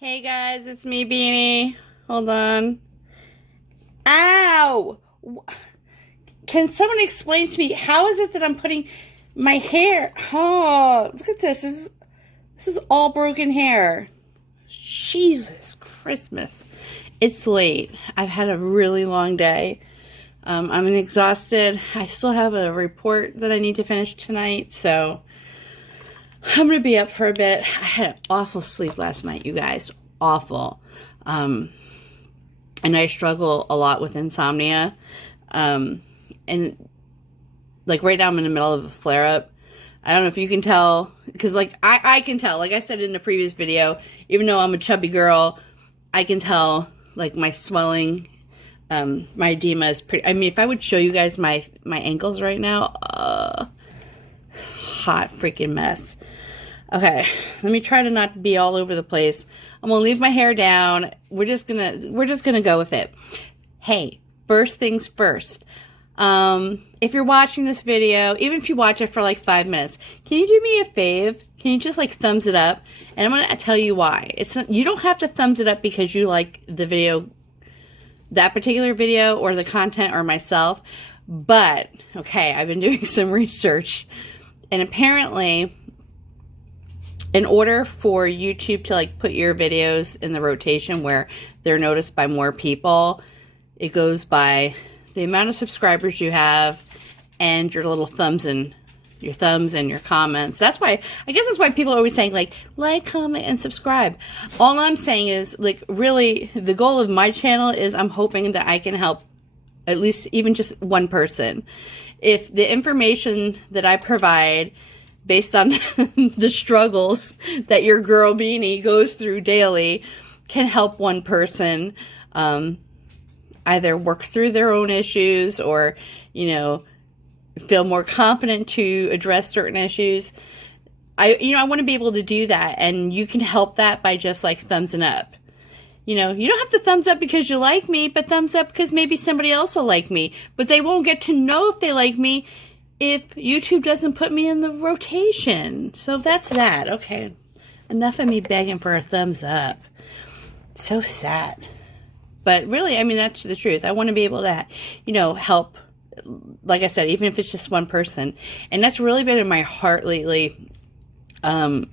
Hey guys, it's me, Beanie. Hold on. Ow! Can someone explain to me how is it that I'm putting my hair? Oh, look at this. This is all broken hair. Jesus Christmas. It's late. I've had a really long day. I'm exhausted. I still have a report that I need to finish tonight, so I'm gonna be up for a bit. I had an awful sleep last night, you guys. Awful. And I struggle a lot with insomnia. And like right now I'm in the middle of a flare up. I don't know if you can tell, because like I can tell, like I said in the previous video, even though I'm a chubby girl, I can tell like my swelling, my edema is pretty, I mean, if I would show you guys my ankles right now, hot freaking mess. Okay, let me try to not be all over the place. I'm gonna leave my hair down. We're just gonna go with it. Hey, first things first. If you're watching this video, even if you watch it for like 5 minutes, can you do me a fave? Can you just like thumbs it up? And I'm gonna tell you why. It's not, you don't have to thumbs it up because you like the video, that particular video, or the content, or myself. But okay, I've been doing some research, and apparently, in order for YouTube to like put your videos in the rotation where they're noticed by more people, it goes by the amount of subscribers you have and your little thumbs and your comments. That's why, I guess that's why people are always saying like, comment, and subscribe. All I'm saying is like, really, the goal of my channel is I'm hoping that I can help at least even just one person. If the information that I provide based on the struggles that your girl Beanie goes through daily can help one person either work through their own issues or, you know, feel more confident to address certain issues. I want to be able to do that, and you can help that by just like thumbsing up. You know, you don't have to thumbs up because you like me, but thumbs up because maybe somebody else will like me, but they won't get to know if they like me if YouTube doesn't put me in the rotation. So that's that. Okay, enough of me begging for a thumbs up. It's so sad. But really, I mean, that's the truth. I want to be able to, you know, help, like I said, even if it's just one person. And that's really been in my heart lately. You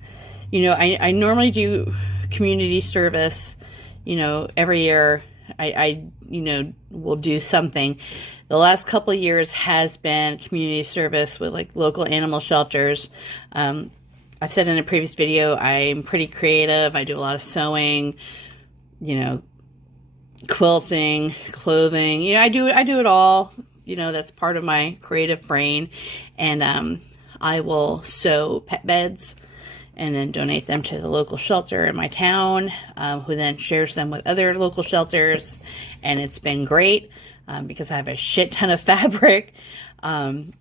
know, I normally do community service, you know, every year. I you know, will do something. The last couple of years has been community service with like local animal shelters. I've said in a previous video, I'm pretty creative. I do a lot of sewing, you know, quilting, clothing. You know, I do it all. You know, that's part of my creative brain. And I will sew pet beds and then donate them to the local shelter in my town, who then shares them with other local shelters. And it's been great because I have a shit ton of fabric. And,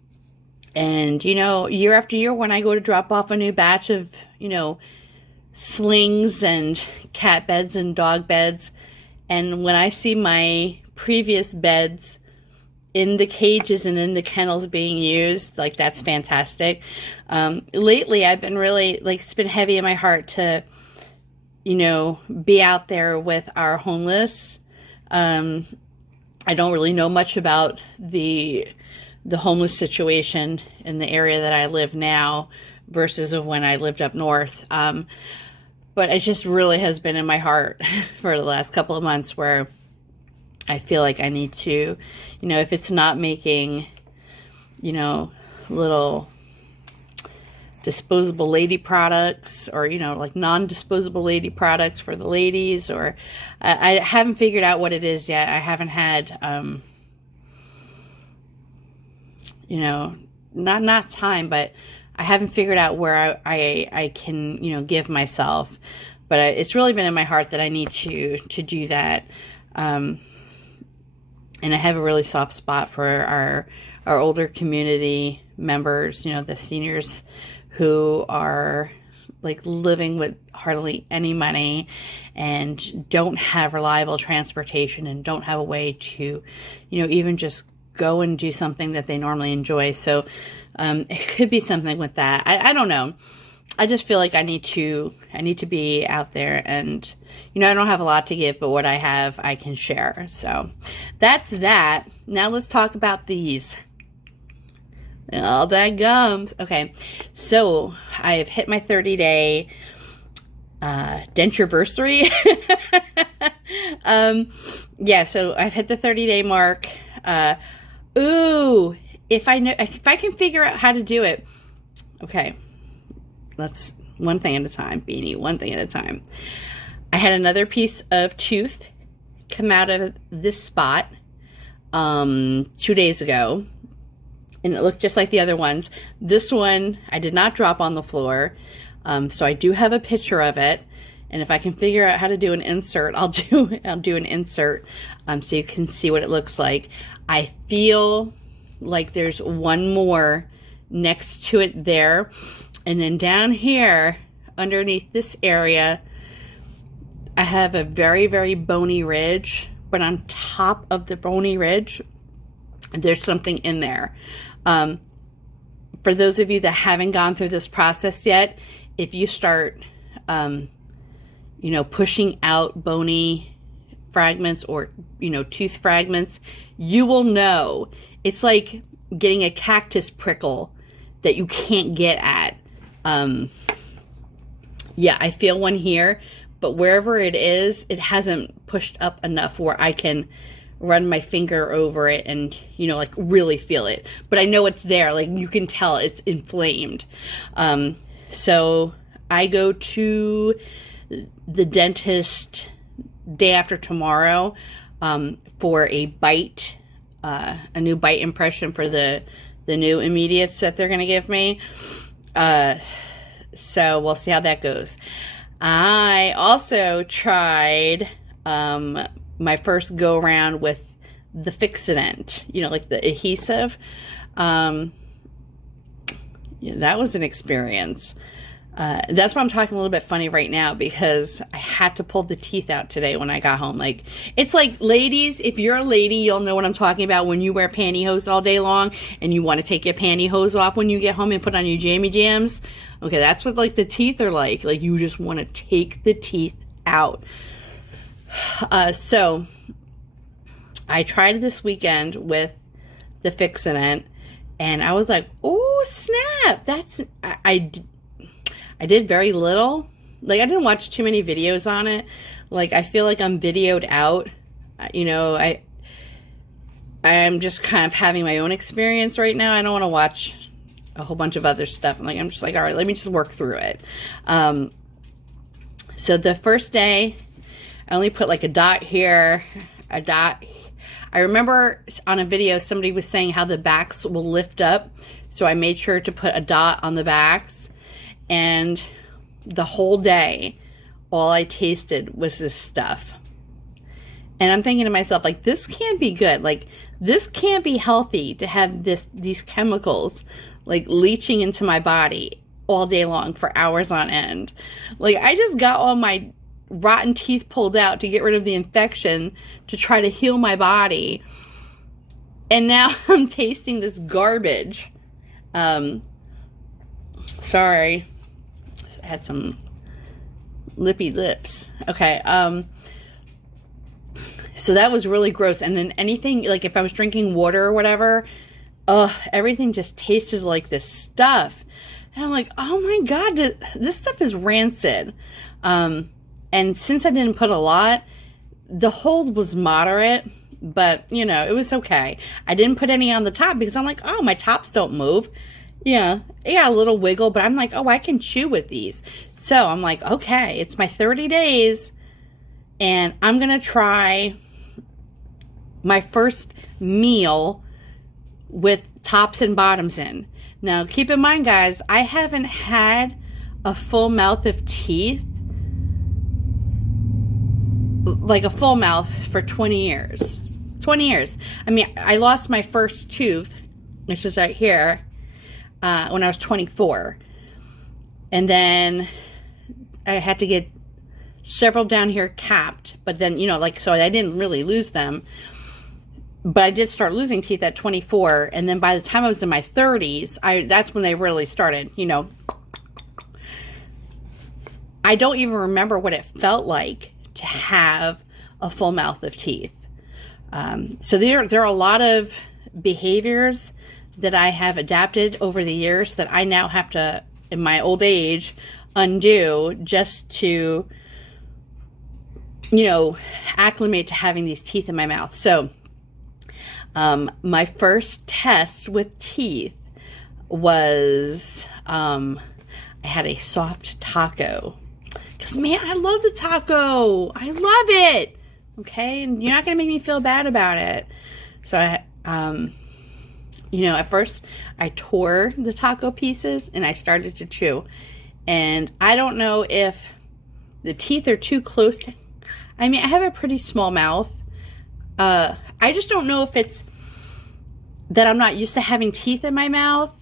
you know, year after year when I go to drop off a new batch of, you know, slings and cat beds and dog beds, and when I see my previous beds in the cages and in the kennels being used, like, that's fantastic. Lately, I've been really, like, it's been heavy in my heart to, you know, be out there with our homeless. I don't really know much about the homeless situation in the area that I live now versus of when I lived up north. But it just really has been in my heart for the last couple of months where I feel like I need to, you know, if it's not making, you know, little disposable lady products or, you know, like non-disposable lady products for the ladies, or I haven't figured out what it is yet. I haven't had, you know, not time, but I haven't figured out where I can, you know, give myself. But it's really been in my heart that I need to do that. And I have a really soft spot for our older community members, you know, the seniors who are like living with hardly any money and don't have reliable transportation and don't have a way to, you know, even just go and do something that they normally enjoy. So it could be something with that. I don't know. I just feel like I need to be out there, and you know, I don't have a lot to give, but what I have I can share. So that's that. Now let's talk about these. All that gums. Okay, so I have hit my 30-day Denture-versary. Yeah, so I've hit the 30-day mark. Ooh, if I can figure out how to do it. Okay, let's one thing at a time, Beanie, one thing at a time. I had another piece of tooth come out of this spot 2 days ago, and it looked just like the other ones. This one I did not drop on the floor, so I do have a picture of it, and if I can figure out how to do an insert, I'll do an insert so you can see what it looks like. I feel like there's one more next to it there, and then down here underneath this area I have a very, very bony ridge, but on top of the bony ridge there's something in there. For those of you that haven't gone through this process yet, if you start you know, pushing out bony fragments or, you know, tooth fragments, you will know. It's like getting a cactus prickle that you can't get at. Yeah, I feel one here, but wherever it is, it hasn't pushed up enough where I can run my finger over it and, you know, like really feel it. But I know it's there. Like, you can tell it's inflamed. So I go to the dentist day after tomorrow for a bite, a new bite impression for the new immediates that they're going to give me. So we'll see how that goes. I also tried my first go around with the Fixident, you know, like the adhesive. Yeah, that was an experience. That's why I'm talking a little bit funny right now, because I had to pull the teeth out today when I got home. Like, it's like, ladies, if you're a lady, you'll know what I'm talking about when you wear pantyhose all day long and you want to take your pantyhose off when you get home and put on your jammy jams. Okay, that's what like the teeth are like. Like, you just want to take the teeth out. So I tried this weekend with the Fixident, and I was like, oh snap, that's I did very little. Like, I didn't watch too many videos on it. Like, I feel like I'm videoed out. You know, I'm just kind of having my own experience right now. I don't want to watch a whole bunch of other stuff. I'm just like, all right, let me just work through it. So the first day, I only put like a dot here, a dot. I remember on a video, somebody was saying how the backs will lift up. So I made sure to put a dot on the backs. And the whole day, all I tasted was this stuff. And I'm thinking to myself, like, this can't be good. Like, this can't be healthy to have these chemicals, like, leaching into my body all day long for hours on end. Like, I just got all my rotten teeth pulled out to get rid of the infection to try to heal my body. And now I'm tasting this garbage. Sorry. I had some lippy lips. Okay. So that was really gross. And then anything, like if I was drinking water or whatever, everything just tasted like this stuff. And I'm like, oh my God, this stuff is rancid. And since I didn't put a lot, the hold was moderate, but you know, it was okay. I didn't put any on the top because I'm like, oh, my tops don't move. Yeah, it got a little wiggle, but I'm like, oh, I can chew with these. So I'm like, okay, it's my 30 days, and I'm going to try my first meal with tops and bottoms in. Now, keep in mind, guys, I haven't had a full mouth of teeth, like a full mouth, for 20 years. 20 years. I mean, I lost my first tooth, which is right here, when I was 24. And then I had to get several down here capped. But then, you know, like, so I didn't really lose them. But I did start losing teeth at 24. And then by the time I was in my 30s, that's when they really started, you know. I don't even remember what it felt like to have a full mouth of teeth. So there are a lot of behaviors that I have adapted over the years that I now have to, in my old age, undo just to, acclimate to having these teeth in my mouth. So my first test with teeth was I had a soft taco. Because, man, I love the taco. I love it. Okay? And you're not going to make me feel bad about it. So, at first, I tore the taco pieces and I started to chew. And I don't know if the teeth are too close to... I mean, I have a pretty small mouth. I just don't know if it's that I'm not used to having teeth in my mouth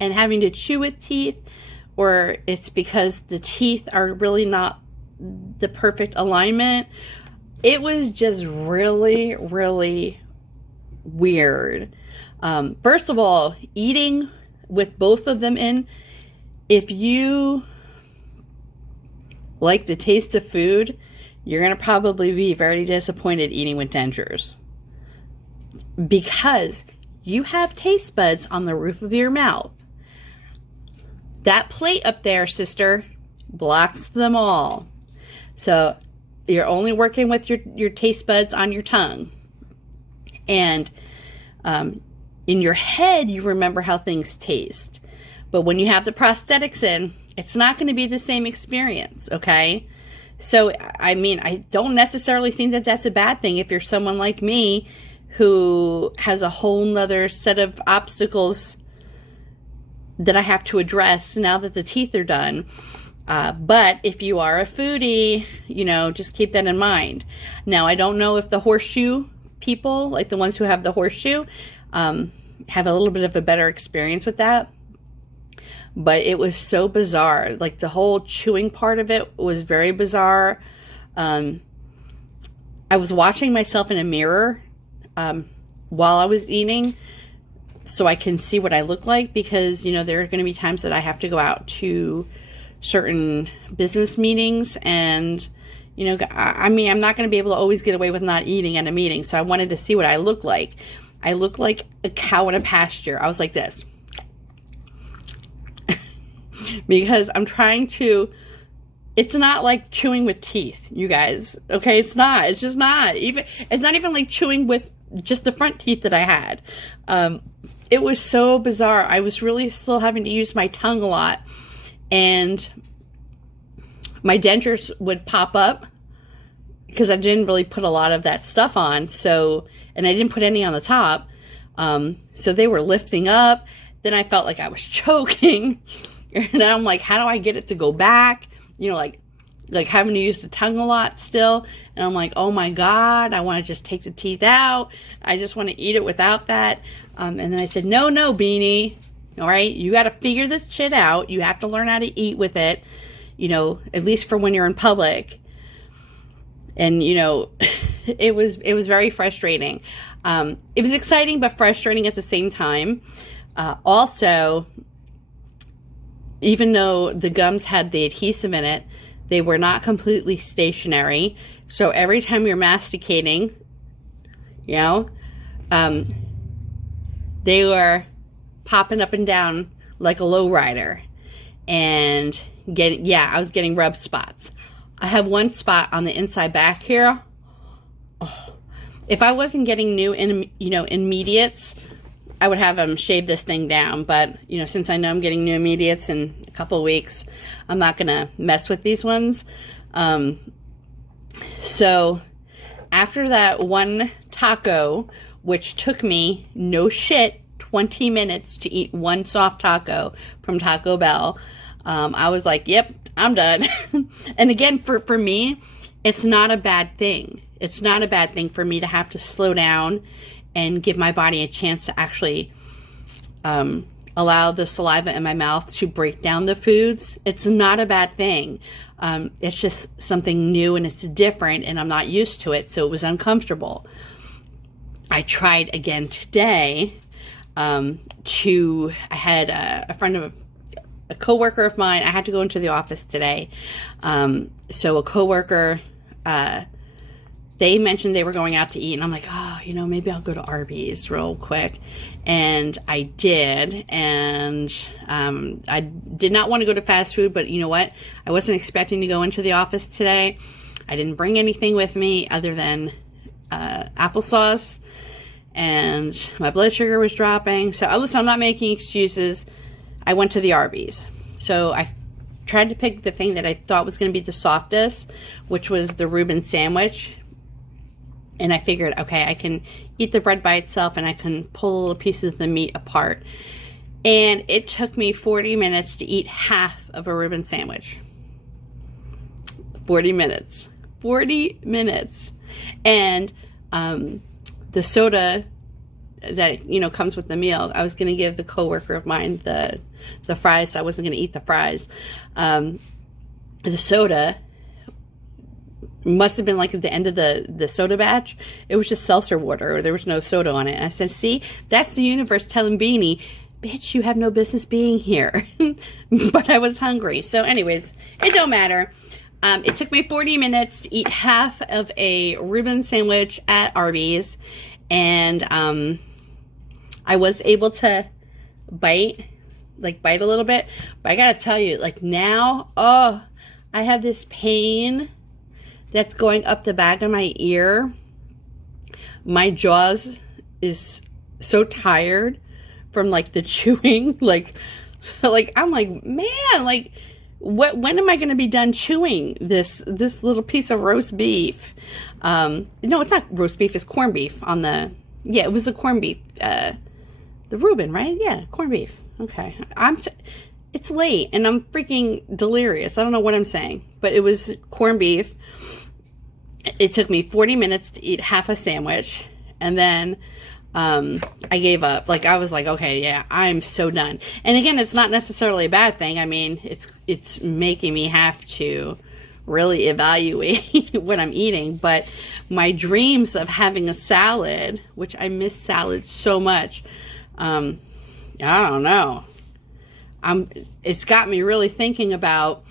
and having to chew with teeth, or it's because the teeth are really not the perfect alignment. It was just really, really weird. First of all, eating with both of them in, if you like the taste of food, you're going to probably be very disappointed eating with dentures, because you have taste buds on the roof of your mouth. That plate up there, sister, blocks them all. So you're only working with your taste buds on your tongue. And in your head, you remember how things taste. But when you have the prosthetics in, it's not going to be the same experience, okay? So, I mean, I don't necessarily think that that's a bad thing if you're someone like me who has a whole nother set of obstacles that I have to address now that the teeth are done. But if you are a foodie, just keep that in mind. Now, I don't know if the horseshoe people, like the ones who have the horseshoe, have a little bit of a better experience with that. But it was so bizarre. Like, the whole chewing part of it was very bizarre. I was watching myself in a mirror while I was eating, so I can see what I look like, because, there are going to be times that I have to go out to certain business meetings, and, I mean, I'm not going to be able to always get away with not eating at a meeting, so I wanted to see what I look like. I look like a cow in a pasture. I was like this. Because I'm trying to... It's not like chewing with teeth, you guys. Okay, it's not. It's just not. It's not even like chewing with just the front teeth that I had. It was so bizarre. I was really still having to use my tongue a lot. And my dentures would pop up because I didn't really put a lot of that stuff on. So, and I didn't put any on the top. So they were lifting up. Then I felt like I was choking. And then I'm like, how do I get it to go back? Like having to use the tongue a lot still. And I'm like, oh my God, I want to just take the teeth out. I just want to eat it without that. And then I said, no, Beanie. All right, you got to figure this shit out. You have to learn how to eat with it, at least for when you're in public. And, it was very frustrating. It was exciting, but frustrating at the same time. Also, even though the gums had the adhesive in it, they were not completely stationary. So every time you're masticating, they were popping up and down like a lowrider. And I was getting rub spots. I have one spot on the inside back here. Oh, if I wasn't getting new immediates, I would have them shave this thing down. But, since I know I'm getting new immediates in a couple of weeks, I'm not going to mess with these ones. So after that one taco, which took me, no shit, 20 minutes to eat one soft taco from Taco Bell, I was like, yep, I'm done. And again, for me, it's not a bad thing. It's not a bad thing for me to have to slow down and give my body a chance to actually allow the saliva in my mouth to break down the foods. It's not a bad thing. It's just something new and it's different and I'm not used to it, so it was uncomfortable. I tried again today. I had a friend of a coworker of mine, I had to go into the office today. So a coworker, they mentioned they were going out to eat, and I'm like, oh, you know, maybe I'll go to Arby's real quick. And I did, and I did not want to go to fast food, but you know what? I wasn't expecting to go into the office today. I didn't bring anything with me other than applesauce, and my blood sugar was dropping. So listen, I'm not making excuses. I went to the Arby's. So I tried to pick the thing that I thought was going to be the softest, which was the Reuben sandwich. And I figured, okay, I can eat the bread by itself and I can pull little pieces of the meat apart. And it took me 40 minutes to eat half of a Reuben sandwich. 40 minutes. 40 minutes. And the soda that, you know, comes with the meal, I was going to give the coworker of mine the fries, so I wasn't going to eat the fries. The soda must have been like at the end of the soda batch. It was just seltzer water, or there was no soda on it. And I said, see, that's the universe telling Beanie, bitch, you have no business being here. But I was hungry. So anyways, it don't matter. It took me 40 minutes to eat half of a Reuben sandwich at Arby's. And I was able to bite a little bit. But I gotta tell you, like now, oh, I have this pain that's going up the back of my ear. My jaws is so tired from like the chewing. Like I'm like, man, like when am I going to be done chewing this little piece of roast beef? No, it's not roast beef. It's corned beef on the, yeah, it was the corned beef. The Reuben, right? Yeah, corned beef. Okay. It's late and I'm freaking delirious. I don't know what I'm saying, but it was corned beef. It took me 40 minutes to eat half a sandwich, and then I gave up. Like, I was like, okay, yeah, I'm so done. And again, it's not necessarily a bad thing. I mean, it's making me have to really evaluate what I'm eating. But my dreams of having a salad, which I miss salad so much, I don't know. It's got me really thinking about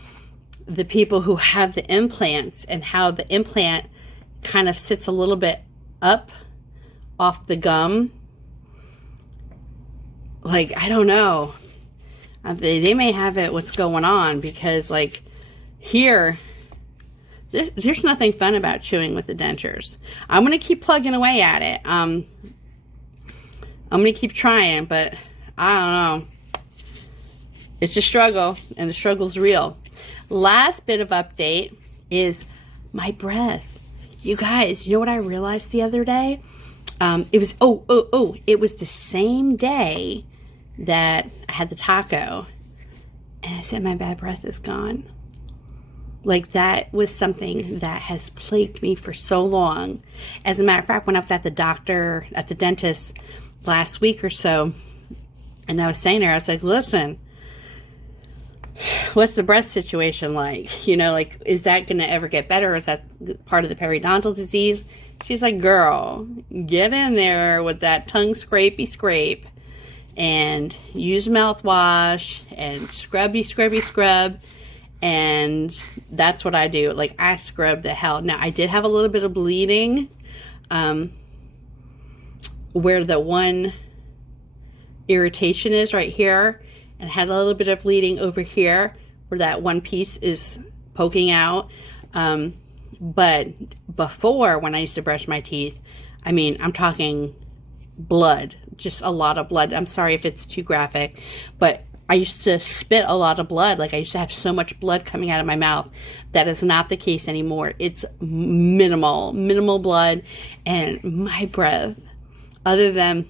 the people who have the implants and how the implant kind of sits a little bit up off the gum. Like, I don't know. They may have it, what's going on, because like here, there's nothing fun about chewing with the dentures. I'm going to keep plugging away at it. I'm going to keep trying, but I don't know. It's a struggle, and the struggle's real. Last bit of update is my breath. You guys, you know what I realized the other day? It was, it was the same day that I had the taco. And I said, my bad breath is gone. Like, that was something that has plagued me for so long. As a matter of fact, when I was at the dentist last week or so, and I was saying to her, I was like, listen, what's the breath situation like? You know, like, is that going to ever get better? Is that part of the periodontal disease? She's like, girl, get in there with that tongue scrapey scrape and use mouthwash and scrub. And that's what I do. Like, I scrub the hell. Now, I did have a little bit of bleeding where the one irritation is right here. And had a little bit of bleeding over here where that one piece is poking out. But before, when I used to brush my teeth, I mean, I'm talking blood, just a lot of blood. I'm sorry if it's too graphic, but I used to spit a lot of blood. Like, I used to have so much blood coming out of my mouth. That is not the case anymore. It's minimal blood. And my breath, other than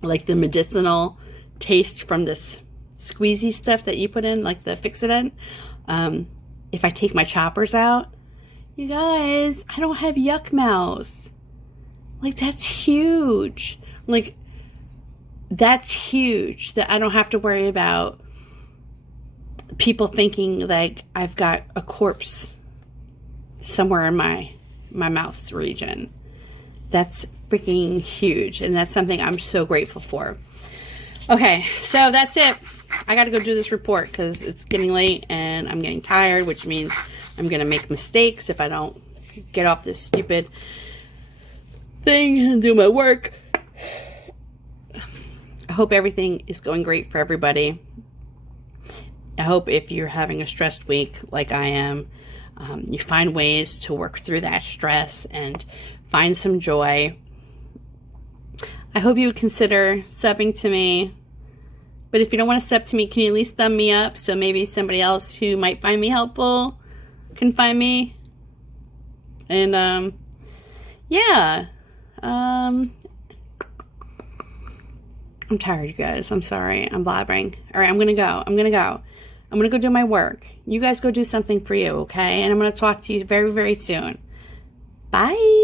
like the medicinal taste from this squeezy stuff that you put in, like the Fix-It-In, if I take my choppers out, you guys, I don't have yuck mouth. Like, that's huge. Like, that's huge that I don't have to worry about people thinking like I've got a corpse somewhere in my mouth region. That's freaking huge, and that's something I'm so grateful for. Okay, so that's it. I got to go do this report because it's getting late and I'm getting tired, which means I'm going to make mistakes if I don't get off this stupid thing and do my work. I hope everything is going great for everybody. I hope if you're having a stressed week like I am, you find ways to work through that stress and find some joy. I hope you would consider subbing to me. But if you don't want to sub to me, can you at least thumb me up so maybe somebody else who might find me helpful can find me? And, yeah. I'm tired, you guys. I'm sorry. I'm blabbering. All right, I'm going to go. I'm going to go do my work. You guys go do something for you, okay? And I'm going to talk to you very, very soon. Bye.